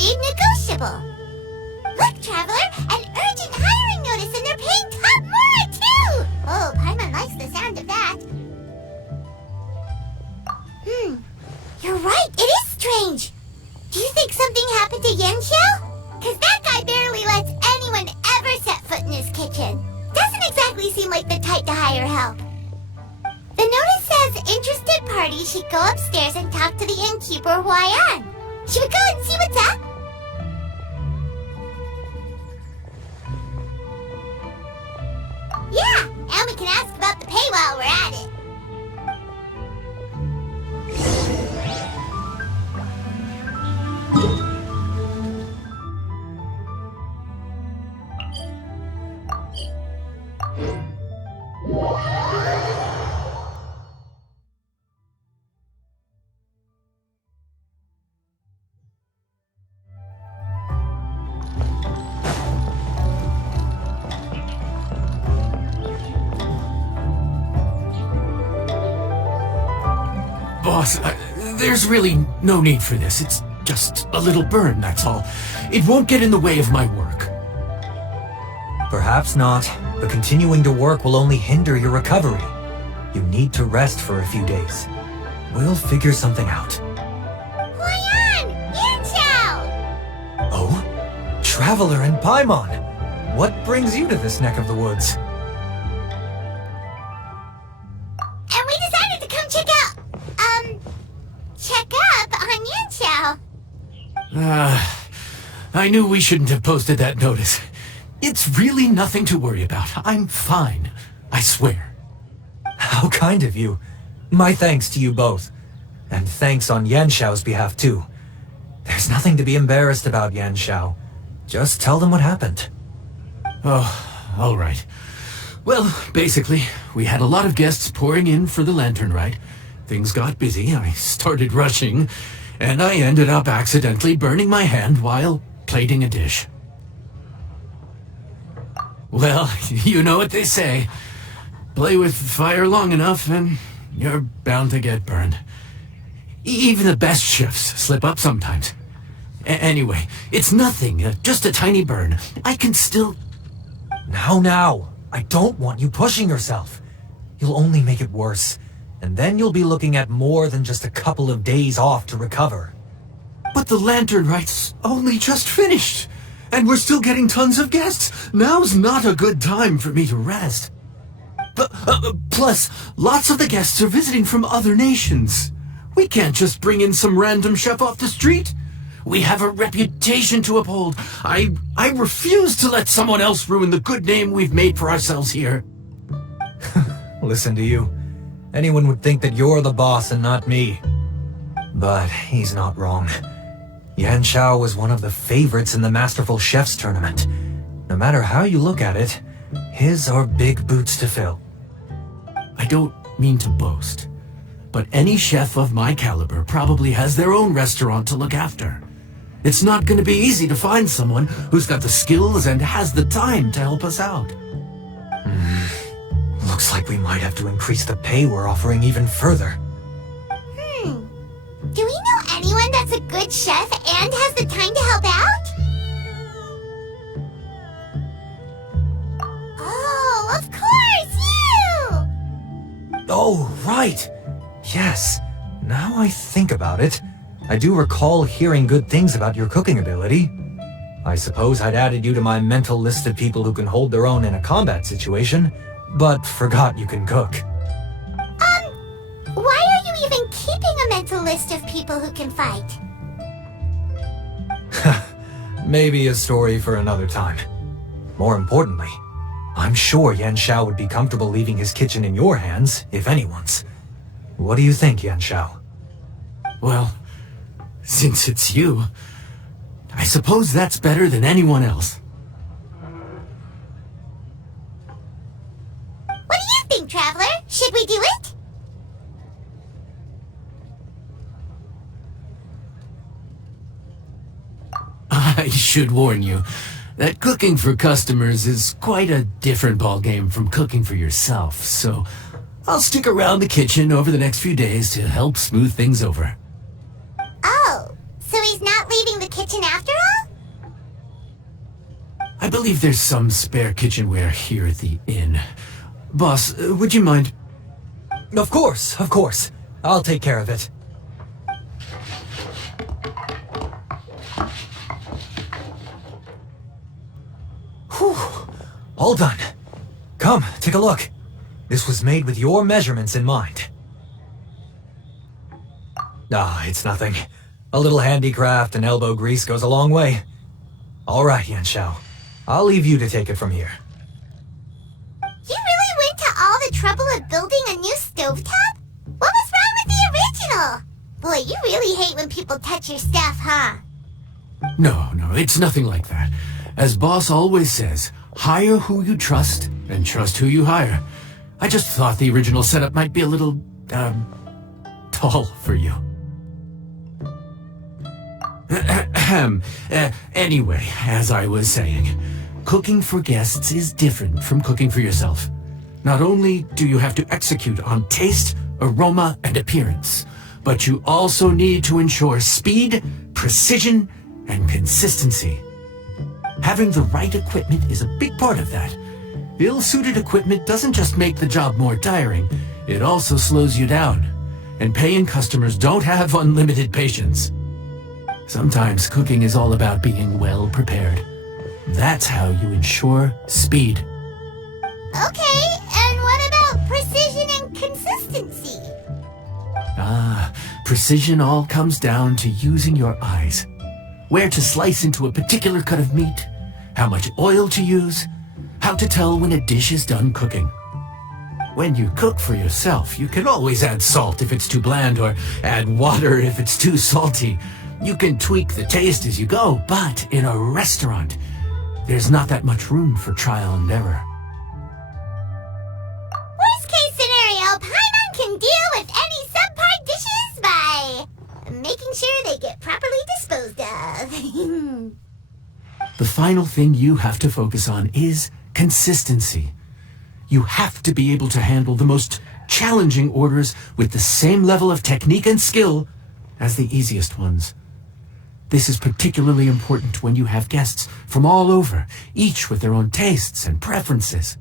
Read negotiable. Look, Traveler, an urgent hiring notice and they're paying top more, too! Oh, Paimon likes the sound of that. You're right, it is strange. Do you think something happened to Yanxiao? Cause that guy barely lets anyone ever set foot in his kitchen. Doesn't exactly seem like the type to hire help. The notice says interested parties should go upstairs and talk to the innkeeper Huayan. Should we go and see what's up? Yeah, and we can ask about the pay while we're at it. Boss, there's really no need for this. It's just a little burn, that's all. It won't get in the way of my work. Perhaps not, but continuing to work will only hinder your recovery. You need to rest for a few days. We'll figure something out. Huayan! Yanxiao! Oh? Traveler and Paimon! What brings you to this neck of the woods? And we decided to come check up on Yanxiao. I knew we shouldn't have posted that notice. It's really nothing to worry about. I'm fine. I swear. How kind of you. My thanks to you both. And thanks on Yanxiao's behalf too. There's nothing to be embarrassed about, Yanxiao. Just tell them what happened. Oh, all right. Well, basically, we had a lot of guests pouring in for the lantern ride. Things got busy, I started rushing, and I ended up accidentally burning my hand while plating a dish. Well, you know what they say. Play with fire long enough and you're bound to get burned. Even the best chefs slip up sometimes. Anyway, it's nothing, just a tiny burn. I can still... Now, I don't want you pushing yourself. You'll only make it worse, and then you'll be looking at more than just a couple of days off to recover. But the lantern right's only just finished, and we're still getting tons of guests. Now's not a good time for me to rest. Plus, lots of the guests are visiting from other nations. We can't just bring in some random chef off the street. We have a reputation to uphold. I refuse to let someone else ruin the good name we've made for ourselves here. Listen to you. Anyone would think that you're the boss and not me. But he's not wrong. Yanxiao was one of the favorites in the Masterful Chefs tournament. No matter how you look at it, his are big boots to fill. I don't mean to boast, but any chef of my caliber probably has their own restaurant to look after. It's not going to be easy to find someone who's got the skills and has the time to help us out. Looks like we might have to increase the pay we're offering even further. Do we know anyone that's a good chef and has the time to help out? Oh, of course, you! Oh, right! Yes. Now I think about it, I do recall hearing good things about your cooking ability. I suppose I'd added you to my mental list of people who can hold their own in a combat situation, but forgot you can cook. Why are you even keeping a mental list of people who can fight? Maybe a story for another time. More importantly, I'm sure Yanxiao would be comfortable leaving his kitchen in your hands, if anyone's. What do you think, Yanxiao? Well, since it's you, I suppose that's better than anyone else. What do you think, Traveler? Should we do it? I should warn you that cooking for customers is quite a different ballgame from cooking for yourself, so I'll stick around the kitchen over the next few days to help smooth things over. Oh, so he's not leaving leaving the kitchen after all? I believe there's some spare kitchenware here at the inn. Boss, would you mind? Of course, of course. I'll take care of it. Whew. All done. Come, take a look. This was made with your measurements in mind. Ah, it's nothing. A little handicraft and elbow grease goes a long way. All right, Yanxiao. I'll leave you to take it from here. You really went to all the trouble of building a new stovetop? What was wrong with the original? Boy, you really hate when people touch your stuff, huh? No, it's nothing like that. As boss always says, hire who you trust and trust who you hire. I just thought the original setup might be a little, tall for you. Anyway, as I was saying, cooking for guests is different from cooking for yourself. Not only do you have to execute on taste, aroma, and appearance, but you also need to ensure speed, precision, and consistency. Having the right equipment is a big part of that. Ill-suited equipment doesn't just make the job more tiring, it also slows you down. And paying customers don't have unlimited patience. Sometimes cooking is all about being well prepared. That's how you ensure speed. Okay, and what about precision and consistency? Precision all comes down to using your eyes. Where to slice into a particular cut of meat, how much oil to use, how to tell when a dish is done cooking. When you cook for yourself, you can always add salt if it's too bland or add water if it's too salty. You can tweak the taste as you go, but in a restaurant, there's not that much room for trial and error. Worst case scenario, Paimon can deal with any subpar dishes by making sure they get properly disposed of. The final thing you have to focus on is consistency. You have to be able to handle the most challenging orders with the same level of technique and skill as the easiest ones. This is particularly important when you have guests from all over, each with their own tastes and preferences.